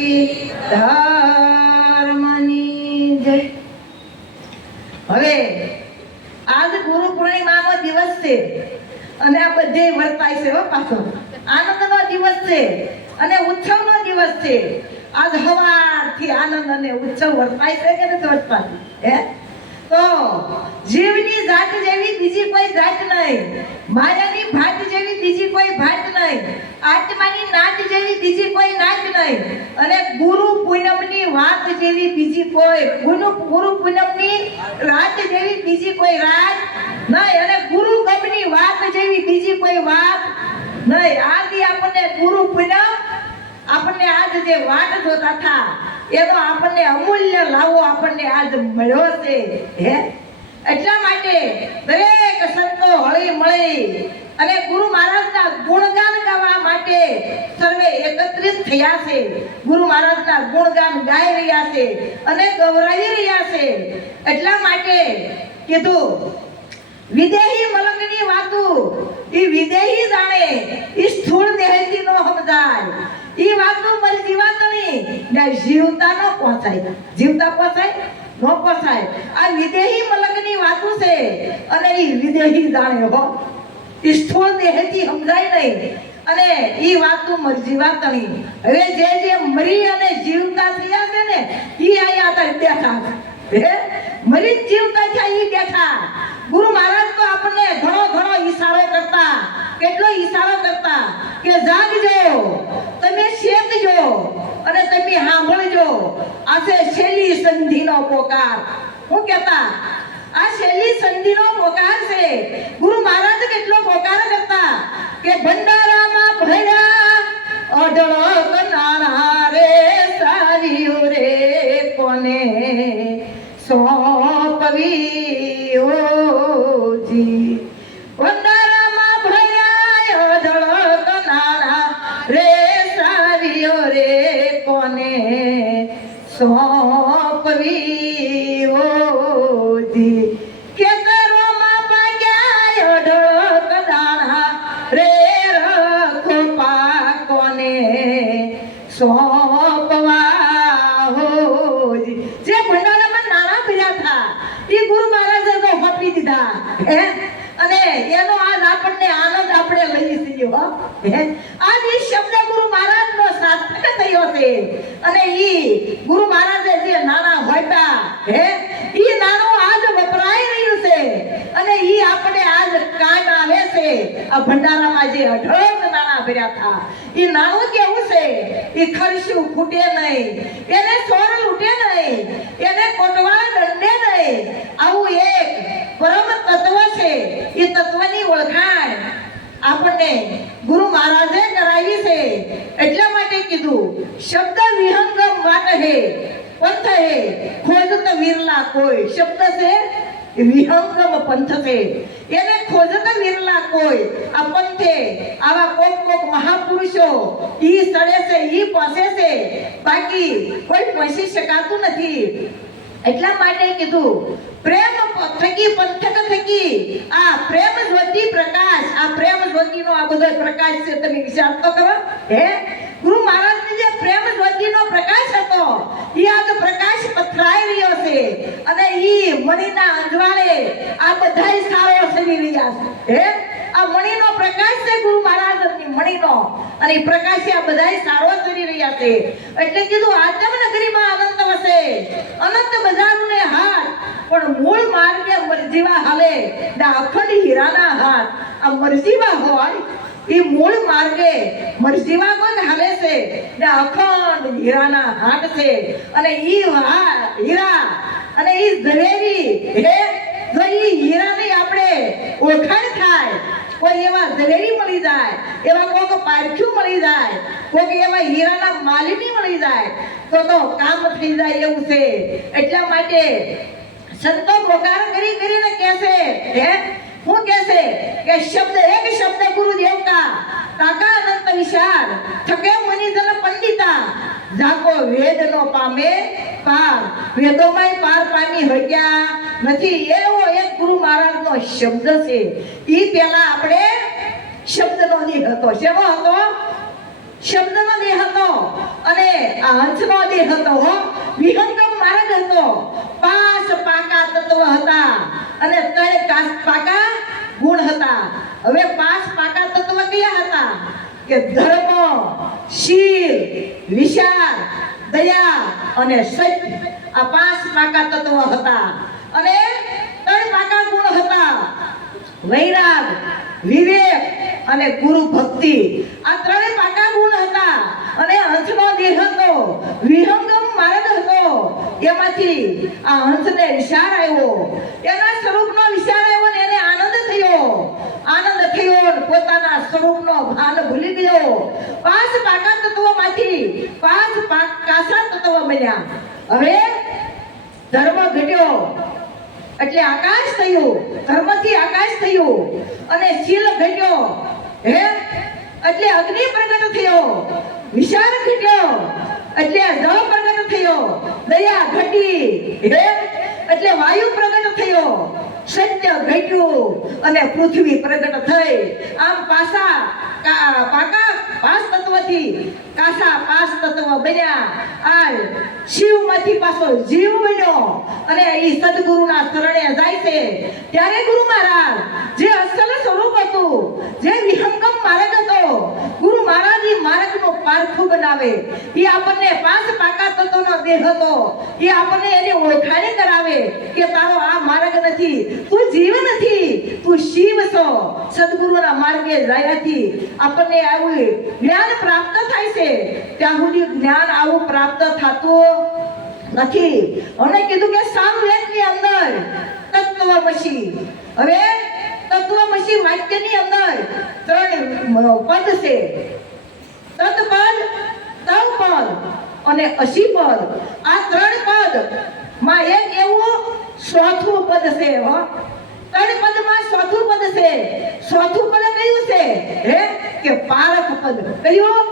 સતી ધર્મની જય। હવે આજ ગુરુ પૂર્ણિમાનો દિવસ છે અને આ બધે વર્તાય છે હો પાછો આનંદનો દિવસ છે અને ઉત્સવનો દિવસ છે। આજ સવારથી આનંદ અને ઉત્સવ વર્તાય છે કે નથી વર્તાતું હે? તો જીવની જાત જેવી બીજી કોઈ જાત નહીં, માયાની ભાત જેવી બીજી કોઈ ભાત નહીં, આત્માની નાત જેવી બીજી કોઈ નાત નહીં, અને ગુરુ પૂનમની વાત જેવી બીજી કોઈ ગુરુ પૂનમની રાત જેવી બીજી કોઈ રાત નહીં, અને ગુરુ ગમની વાત જેવી બીજી કોઈ વાત નહીં। આથી આપણને ગુરુ પૂનમ આપણને આજ જે વાત જોતા હતા એનો આપણને અમૂલ્ય લાવો આપણને આજ મળ્યો છે હે। એટલા માટે દરેક સંતો હળી મળી અને ગુરુ મહારાજના ગુણગાન ગાવા માટે સર્વે એકત્રિત થયા છે, ગુરુ મહારાજના ગુણગાન ગાઈ રહ્યા છે અને ગૌરવી રહ્યા છે। એટલા માટે કીધું વિદેહી મલંગની વાતો ઈ વિદેહી જાણે, ઈ સ્થૂળ દેહથી નો સમજાય, ઈ વાતો મર જીવાતણી ને જીવતા નો પહોંચાય, જીવતા પહોંચાય નો પહોંચાય। આ વિદેહી મલંગની વાતો છે અને ઈ વિદેહી જાણે હો, ઈ સ્થૂળ દેહથી સમજાય નહીં અને ઈ વાતો મર જીવાતણી। હવે જે મરી અને જીવતા થયા છે ને ઈ આયા બેઠા હે, મરી જીવતા થયા ઈ બેઠા। ગુરુ મહારાજ તો આપણને ઘણો ઈશારો કરતા, કેટલો ઈશારો કરતા કે જાગજો, તમે શેકજો અને તમે સાંભળજો, આ છે છેલ્લી સંધિનો પોકાર। હું કહેતા આ છેલ્લી સંધિનો પોકાર છે। ગુરુ મહારાજ કેટલો પોકાર કરતા કે ભંડારામાં ભર્યા અઢળક નાણા રે સારીઓ રે કોને સોંપવી ઓજી, ભંડારામાં ભર્યા અઢળક નાણા રે સારીઓ રે કોને સોંપવી ઓજી, ખેતરોમાં પાક્યા અઢળક દાણા રે રખો પાકોને સોંપવા હોજી। જે ભંડારામાં નાણા ભર્યા હતા એ ગુરુ મહારાજે તો સોંપી દીધા હે, અને એનો આજ આપણને આનંદ આપણે લઈ છીએ હો હે। આજ એ શબ્દ ગુરુ મહારાજનો સાર્થક થયો છે અને ઈ ગુરુ મહારાજે જે નાણા હોપ્યા હે ઈ નાણું આજ વપરાઈ રહ્યું છે અને ઈ આપણે આજ કામ આવે છે। આ ભંડારામાં જે અઢળક નાણા ભર્યા હતા ઈ નાણું કેવું છે, ઈ ખરશું ફૂટે નહીં, એને સોર લૂટે નહીં, એને કોટવા દંડે નહીં, આવું એક પરમ તત્વ છે। એ તત્વની ઓળખાણ આપણને ગુરુ મહારાજે કરાવી છે। એટલા માટે કીધું શબ્દ વિહંગમ વાત હે પંથ હે ખોજત વિરલા કોઈ, શબ્દ છે વિહંગમ પંથ છે, એને ખોજત વિરલા કોઈ। આ પંથે આવા કોક મહાપુરુષો ઈ સડે છે, ઈ પહોંચે છે, બાકી કોઈ પહોંચી શકાતું નથી। એટલા માટે કીધું પ્રેમ થકી પંથક થકી આ પ્રેમ જ્યોતિ પ્રકાશ, આ પ્રેમ જ્યોતિનો આ બધો પ્રકાશ છે, તમે વિચાર તો કરો હે। ગુરુ મહારાજની જે પ્રેમ જ્યોતિનો પ્રકાશ હતો ઈ આજ પ્રકાશ પથરાઈ રહ્યો છે અને ઈ મણીના અંજવાળે આ બધાય સારો સરી રહ્યા છે હે। આ મણીનો પ્રકાશ છે ગુરુ મહારાજની મણીનો, અને ઈ પ્રકાશે આ બધાય સારો સરી રહ્યા છે। એટલે કીધું આત્મ નગરીમાં અનંત વસે, અનંત બજારુને હાથ, પણ મૂળ માર્ગે મરજીવા હાલે ને અખંડ હીરાના હાથ। આ મરજીવા હોય ઈ મૂળ માર્ગે મરજીવા કોણ હાલે છે ને અખંડ હીરાના હાથ છે, અને ઈ હીરા અને ઈ ઝવેરી હે, જો ઈ હીરાની આપણે ઓળખાણ થાય, કોઈ એવા ઝવેરી મળી જાય, એવા કોક પારખ્યું મળી જાય, કોક એવા હીરાના માલિની મળી જાય તો કામ થઈ જાય એવું છે। એટલા માટે સંતો પોકાર કરીને કહેશે હે, હું કહેશે કે શબ્દ એક શબ્દ ગુરુદેવ કા કાકા અનંત વિશાળ થકે મનીજન પંડિતા જાકો વેદ નો પામે પાર, વેદોમાં પાર પામી હગ્યા નથી, એવો એક ગુરુ મહારાજનો શબ્દ છે। ઈ પહેલા આપણે શબ્દનો ની હતો, શેનો હતો શબ્દનો દેહ હતો અને આ હંસનો દેહ હતો હો. વિહંગમ માર્ગ હતો. 5 પાકા તત્વ હતા અને 3 પાકા ગુણ હતા. હવે 5 પાકા તત્વ કયા હતા કે ધર્મ, શીલ, વિચાર, દયા અને સત્ય. આ 5 પાકા તત્વ હતા અને 3 પાકા ગુણ હતા. વૈરાગ, વિવેક અને ગુરુ ભક્તિ. આ 3 પાકા ગુણ હતા અને હંસનો દેહ હતો. વિહંગમ માર્ગ હતો. એમાંથી આ હંસને વિચાર આવ્યો. એના સ્વરૂપનો વિચાર આવ્યો ને એને આનંદ થયો. આનંદ થયો ને પોતાના સ્વરૂપનો ભાન ભૂલી ગયો. 5 પાકા તત્વોમાંથી 5 કાસા તત્વ બન્યા. હવે ધર્મ ઘટ્યો એટલે આકાશ થયું. ધર્મથી આકાશ થયું અને શીલ ઘટ્યો હે એટલે અગ્નિ પ્રગટ થયો. વિચાર ઘટ્યો એટલે જળ પ્રગટ થયો. દયા ઘટી હે એટલે વાયુ પ્રગટ થયો. સત્ય ઘટ્યું અને પૃથ્વી પ્રગટ થઈ. આમ પાસા પાકા 5 તત્વથી કાસા 5 તત્વ બન્યા. આ શિવમાંથી પાછો જીવ બન્યો અને એ સદગુરુના શરણે જાય છે. ત્યારે ગુરુ મહારાજ જે અસલ સ્વરૂપ હતું, જે વિહંગમ માર્ગ હતો, ગુરુ મહારાજ એ માર્ગનો પારખું બનાવે. એ આપણને 5 પાકા તત્વનો દેહ હતો. એ આપણને એની ઓળખાણ કરાવે કે તારો આ માર્ગ નથી, તું જીવ નથી, તું શિવ છો. સદગુરુના માર્ગે જયાથી આપણને આવું જ્ઞાન પ્રાપ્ત થાય છે. ત્યાં સુધી જ્ઞાન આવું પ્રાપ્ત થતું નથી. અમે કીધું કે સામવેદની અંદર તત્વમસી. હવે તત્વમસી વાક્યની અંદર 3 પદ છે. તત્પદ, તવપદ અને અસી પદ. આ 3 પદ માં એક એવું ચોથું પદ છે. 3 પદમાં ચોથું પદ છે. ચોથું પદ કયું છે હે કે પારક પદ. કયું?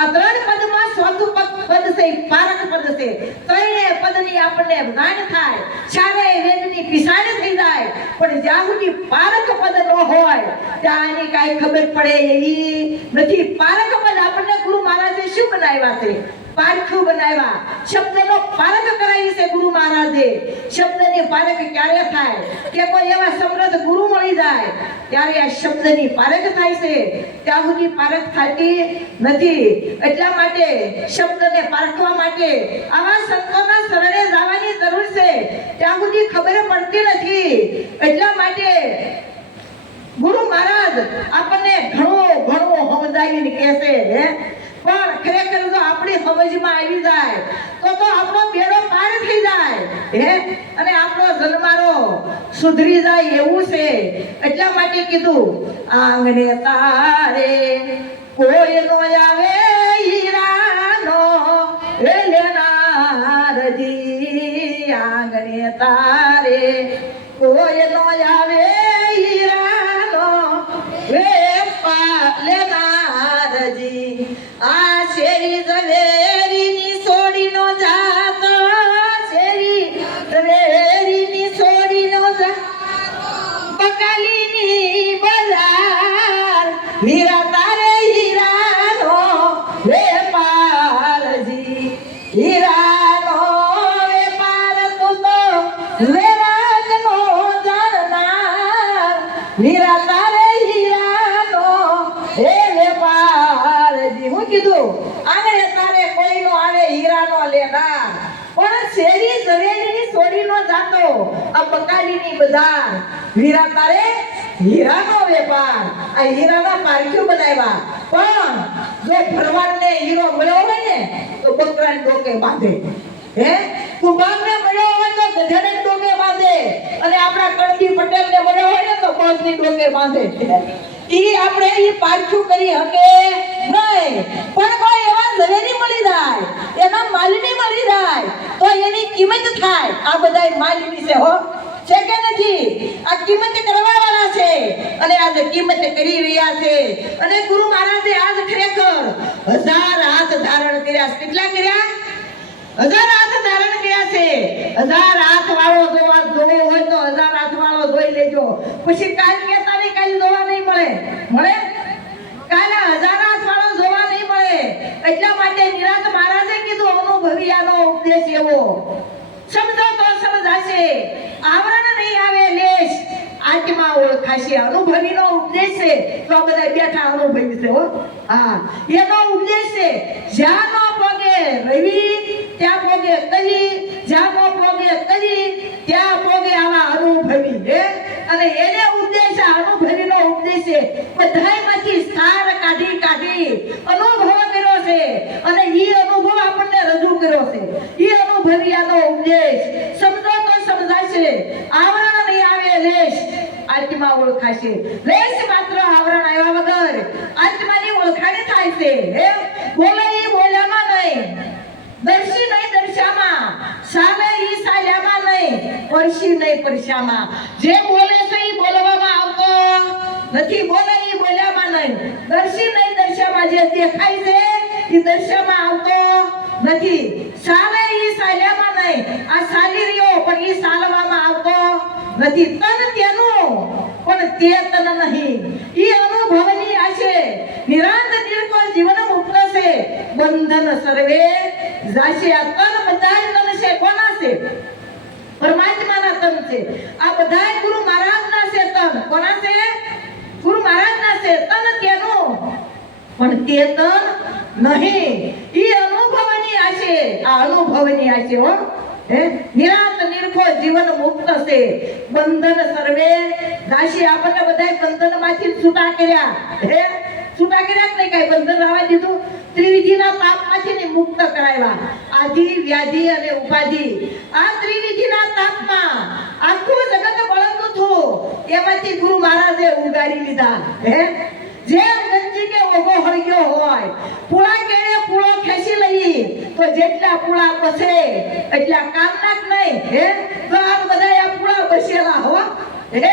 આ 3 પદમાં ચોથું પદ છે પારક પદ છે. 3 પદની આપણને જ્ઞાન થાય, 4 વેદની પિસાણ થઈ જાય, પણ જ્યાં સુધી પારક પદ ન હોય ત્યાં એની કાંઈ ખબર પડે એવી નથી. પારક પદ આપણને ગુરુ મહારાજે શું બનાવ્યા છે? પારખું બનાવ્યા. શબ્દનો પારખ કરાવી છે ગુરુ મહારાજે. શબ્દની પારખ ક્યારે થાય કે કોઈ એવા સમૃદ્ધ ગુરુ મળી જાય ત્યારે આ શબ્દની પારખ થાય છે. ત્યાં સુધી પારખ થતી નથી. એટલા માટે શબ્દને પારખવા માટે આવા સંતોના શરણે જવાની જરૂર છે. ત્યાં સુધી ખબર પડતી નથી. એટલા માટે ગુરુ મહારાજ આપણને ઘણું સમજાવીને કહેશે હે. પણ ખરેખર જો આપણી સમજમાં આવી જાય તો આપણો બેડો પાર થઈ જાય હે અને આપણો જન્મારો સુધરી જાય એવું છે. એટલા માટે કીધું આંગણે તારે કોઈ નો આવે હીરાનો લેનારજી. આંગણે તારે કોઈ નો આવે હીરાનો લેનારજી. આ શેરી ઝવેરીની સોડીનો જાતો, શેરી ઝવેરીની સોડીનો જાતો, બકાલીની બજાર, હીરા તારે હીરાનો વેપારજી. હીરાનો વેપાર તું તો વેરાગનો જાણનાર, હીરા તારે હીરાનો હે વેપારજી. હું કીધું આને તારે કોઈનો આવે હીરાનો લેનાર, પણ શેરી ઝવેરીની સોડીનો જાતો, આ બકાલીની બજાર, હીરા તારે હીરાનો વેપાર. આ હીરાના પારખ્યું બનાવ્યા. પણ જો ભરવાડને હીરો મળ્યો હોય ને તો બકરાને ડોકે બાંધે હે. કુંભારને મળ્યો હોય તો ગધેડને ડોકે બાંધે અને આપણા કણજી પટેલને મળ્યો હોય ને તો બળદની ડોકે બાંધે. ઈ આપણે ઈ પારખું કરી હકે નહીં. પણ કોઈ એવા ઝવેરી મળી જાય, એના માલની મળી જાય તો એની કિંમત થાય. આ બધાય માલની છે હો, છે કે નથી? આ કિંમત કરવા વાળા છે અને આજે કિંમત કરી રહ્યા છે. અને ગુરુ મહારાજે આજ ખરેખર 1000 હાથ ધારણ કર્યા. કેટલા કર્યા? 1000 હાથ ધારણ કર્યા છે. 1000 હાથ વાળો જોવો હોય તો 1000 હાથ વાળો જોઈ લેજો. પછી કાલ કહેતા નહીં કાલ જોવા નહીં મળે. મળે? કાલે 1000 હાથ વાળો જોવા નહીં મળે. ઓળખાશે. અનુભવીનો ઉપદેશ છે. તો આ બધા બેઠા અનુભવી છે હો. હા, એનો ઉપદેશ છે. જ્યાં નો પોગે રવિ ત્યાં પોગે કવિ, જ્યાં નો પોગે કવિ ત્યાં પોગે આવા અનુભવી હે. અને એને ઉપદેશ અનુભવીનો ઉપદેશ છે. બધાયમાંથી સાર કાઢી કાઢી અનુભવ કર્યો છે અને ઈ અનુભવ આપણને રજૂ કર્યો છે. ઈ અનુભવીયાનો ઉપદેશ સમજો તો સમજાશે. આવરણ નહીં આવે લેશ આત્મા ઓળખાશે. લેશ માત્ર આવરણ આવ્યા વગર આત્માની ઓળખાણ થાય છે. હે બોલે ઈ બોલ્યામાં નહીં, દર્શી નહીં દર્શામાં, સામે ઈ સાલ્યામાં નહીં, પરશી નહીં પરશામાં. જે બોલે છે ઈ બોલવામાં આવતો નથી, બોલે ઈ બોલ્યામાં નહીં, દર્શી નહીં દર્શામાં. જે દેખાય છે ઈ દર્શામાં આવતો નથી, સાલે ઈ સાલ્યામાં નહીં, આ સાલી રહ્યો પણ ઈ સાલવામાં આવતો નથી. તન તેનું પણ તે તન નહીં, ઈ અનુભવની આશે. નિરાંત નિર્મળ જીવન મુક્ત છે, બંધન સર્વે જાશે. આ તન બધા તન છે. કોના છે? પરમાત્માના તન છે. આ બધા ગુરુ મહારાજના છે. તન કોના છે? ગુરુ મહારાજના છે. તન તેનું પણ તે તન નહીં, ઈ અનુભવની આશે. આ અનુભવની આશે હો. હે નિરાંત નિર્ખોજ જીવન મુક્ત છે, બંધન સર્વે જાશે. આપણને બધાય બંધનમાંથી છૂટા કર્યા. હે છૂટા કર્યા કે નહીં? કઈ બંધન આવવા દીધું? ત્રિવિધિના તાપમાંથી મુક્ત કરાવ્યા. આધિ વ્યાધિ અને ઉપાધિ, આ ત્રિવિધિના તાપમાં આખું જગત બળતું હતું, એમાંથી ગુરુ મહારાજે ઉગાડી લીધા. હે જેમ ગંજી કે ઓગો હળગ્યો હોય, પૂળા કેળે પૂળો ખેંચી લઈ તો જેટલા પૂળા બસે એટલા કામના જ નહીં. હે તો આ બધા આ પૂળા બસેલા હો. હે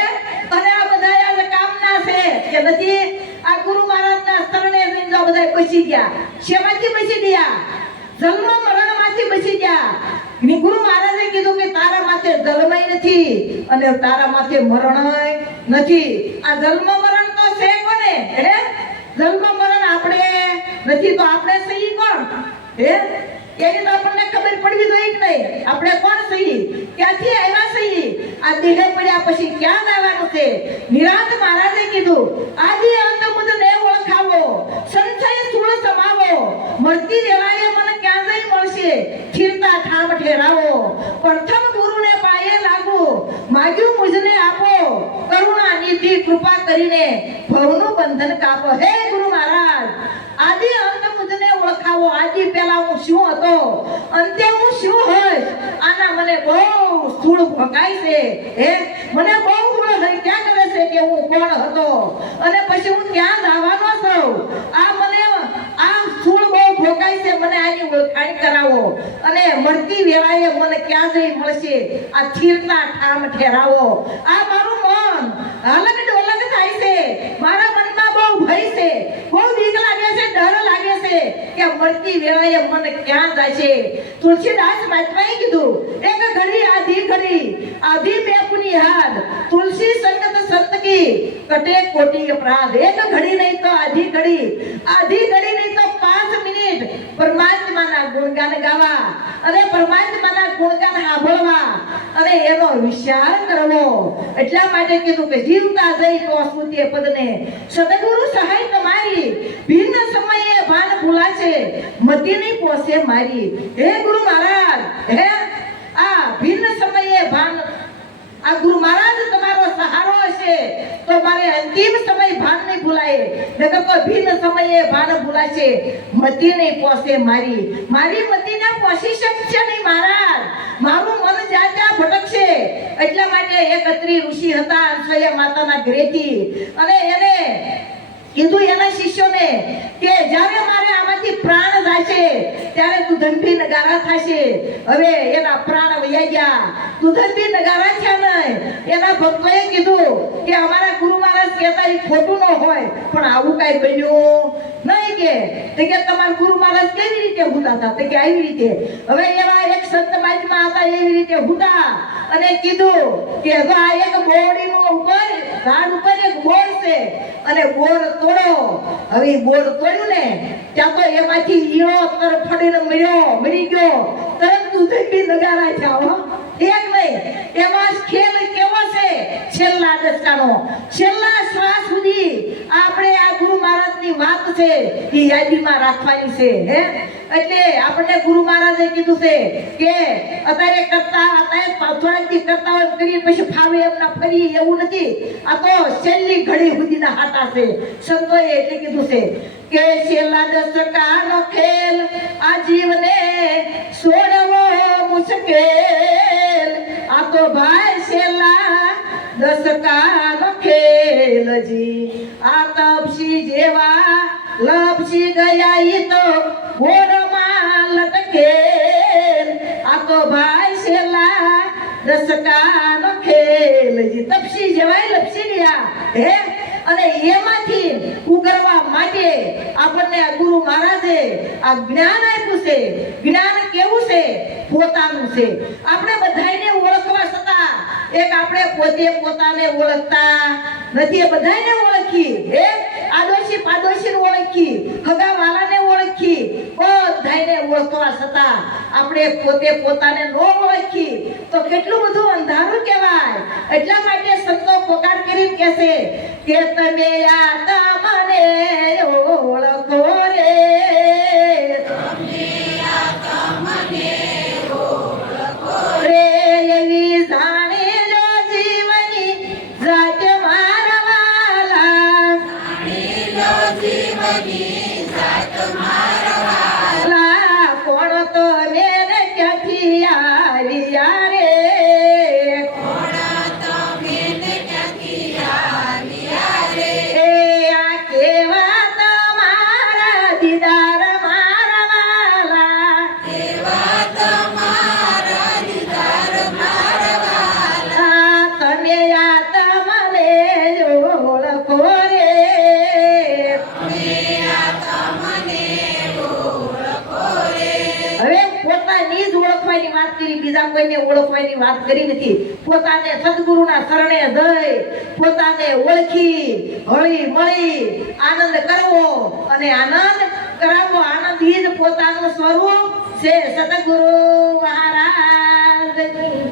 અને આ બધા આ કામના છે કે નથી? આ ગુરુ મહારાજના શરણે જઈને બધા બસી ગયા. શેમાંથી બસી ગયા? જન્મ મરણ માંથી બસી ગયા. ગુરુ મહારાજે કીધું કે તારા માથે જન્મય નથી અને તારા માથે મરણય નથી. આ જન્મ મરણ તો છે કોને? હે જન્મ મરણ આપણે નથી તો આપણે સહી કોણ? હે એની તો આપણને ખબર પડવી જોઈએ કે નહીં? આપણે કોણ સહી? ક્યાંથી આવ્યા સહી? આ દેહ પડ્યા પછી ક્યાં આવવાનું છે? નિરાંત મહારાજે કીધું આદિ અંત મુદને ઓળખાવો, સંશય સુળ સમાવો, મળતી વેળાએ મને ક્યાં જઈ મળશે? સ્થિરતા ઠામ ઠેરાવો, પ્રથમ ગુરુને પાયે લાગુ, માગ્યું મુજને આપો, કરુણા નિધિ કૃપા કરીને ભવનું બંધન કાપો. હે ગુરુ મહારાજ, આદિ અંત મુજને ઓળખાવો. આદિ પહેલા હું શું હતો, અંતે હું શું હોઈશ, આના મને બહુ સ્થૂળ ભોગાય છે. હે મને બહુ ક્યાં કરે છે કે હું કોણ હતો અને પછી હું ક્યાં જવાનો છું. આ મને આ સ્થૂળ બહુ ભોગાય છે. મને આની ઓળખાણ કરાવો અને મળતી વેળાએ મને ક્યાં જઈ મળશે? આ સ્થિરતા ઠામ ઠેરાવો. આ મારું મન હલક ડોલક થાય છે. મારા મનમાં બહુ ભય છે, બહુ બીક લાગે છે, ડર લાગે છે કે મળતી વેળાએ મને ક્યાં જશે? તુલસીદાસ મહાત્માએ કીધું એક ઘડી આધી ઘડી આધી મેપની હાથ, તુલસી સંગત સંત કી કટે કોટી અપરાધ. એક ઘડી નહીં તો આધી ઘડી, આધી ઘડી નહીં તો 5 મિનિટ પરમાત્માના ગુણગાન ગાવા અને પરમાત્માના ગુણગાન સાંભળવા અને એનો વિચાર કરવો. એટલા માટે કીધું કે જીવતા જઈ તો સ્તુતિ પદને સદગુરુ સહાય તમારી, ભિન્ન સમયે ભાન ભૂલાશે, મતીની પોસે મારી. હે ગુરુ મહારાજ, હે આ ભિન્ન સમયે ભાન, આ ગુરુ મહારાજ તમારો સહારો હશે તો મારે અંતિમ સમય ભાન નહીં ભૂલાય, નકર તો ભિન્ન સમયે ભાન ભૂલાશે, મતી નહીં પોસે મારી. મારી મતીને પોસી શકશે નહીં મહારાજ. મારું મન જાજા ભટકશે. એટલા માટે એક અત્રી ઋષિ હતા અંશયા માતાના ઘરેથી, અને એને કીધું એના શિષ્યોને કે જ્યારે મારે આમાંથી પ્રાણ જાશે ત્યારે દુધંભી નગારા થશે. હવે એના પ્રાણ વયા ગયા, દુધંભી નગારા થયા નહીં. એના ભક્તોએ કીધું કે અમારા ગુરુ મહારાજ કહેતા એ ખોટું ન હોય પણ આવું કઈ બન્યું નહીં. કે તમારા ગુરુ મહારાજ કેવી રીતે હુતા હતા? તો કે આવી રીતે. હવે એવા એક સંત બાજમાં હતા, એવી રીતે હુતા અને કીધું કે હવે આ એક બોરડીનો ઉપર ઝાડ ઉપર એક બોર છે અને બોર તોડો. હવે બોર તોડ્યું ને ત્યાં તો એમાંથી ઈળો તરફડીને મરી ગયો. તરત દૂધથી નગારા થયા. એક નહીં, એમાં ખેલ કેવો છે? છેલ્લા દસકાનો છેલ્લા શ્વાસ સુધી આપણે આ ગુરુ મહારાજની વાત છે એ યાદીમાં રાખવાની છે હે એટલે આપણને ગુરુ મહારાજે કીધું છે કે અત્યારે થોડાક દી કરતા હોય કરી પછી ફાવે એમ ના ફરી એવું નથી આ તો છેલ્લી ઘડી સુધીના હાટા છે સંતોએ એટલે કીધું છે કે છેલ્લા દસકાનો ખેલ આ જીવને છોડવો મુશ્કેલ આ તો ભાઈ છેલ્લા દસકાનો ખેલજી આ તપસી જેવા લપસી ગયા ઈ તો ઘોડમાં લટકેલ આ તો ભાઈ છેલ્લા દસકાનો ખેલજી તપસી જેવાય લપસી ગયા હે અને એમાંથી ઉગરવા માટે આપણને આ ગુરુ મહારાજે આ જ્ઞાન આપ્યું છે જ્ઞાન કેવું છે પોતાનું છે આપણે બધાને ઓળખવા છતાં એક આપણે પોતે પોતાને ઓળખતા નથી બધાને ઓળખી હે આડોશી પાડોશીને ઓળખી હગાવાલાને ઓળખી બધાને ઓળખવા છતાં આપણે પોતે પોતાને ન ઓળખી તો કેટલું બધું અંધારું કહેવાય એટલા માટે સંતો પોકાર કરીને કહેશે કે તમે આ તમને ઓળખો રે તમે આ તમને ઓળખો રે એવી જાણી લો જીવની જાત મારવાલા જાણી લો જીવની જાત મારવાલા કોણ તો મેને ક્યાંથી આવ્યા રે કોણ તો મેને ક્યાંથી આવ્યા રે એ આ કેવા તમારા દીદાર મારવાલા કેવા તમારા દીદાર મારવાલા તમે આ તમને ઓળખો રે તમે આ તમને ઓળખો રે હવે પોતાની જ ઓળખવાની વાત કરી બીજા કોઈને ઓળખવાની વાત કરી નથી પોતાને સદગુરુના શરણે જઈ પોતાને ઓળખી હળી મળી આનંદ કરવો અને આનંદ કરાવવો આનંદ ઈ જ પોતાનું સ્વરૂપ છે સદગુરુ મહારાજની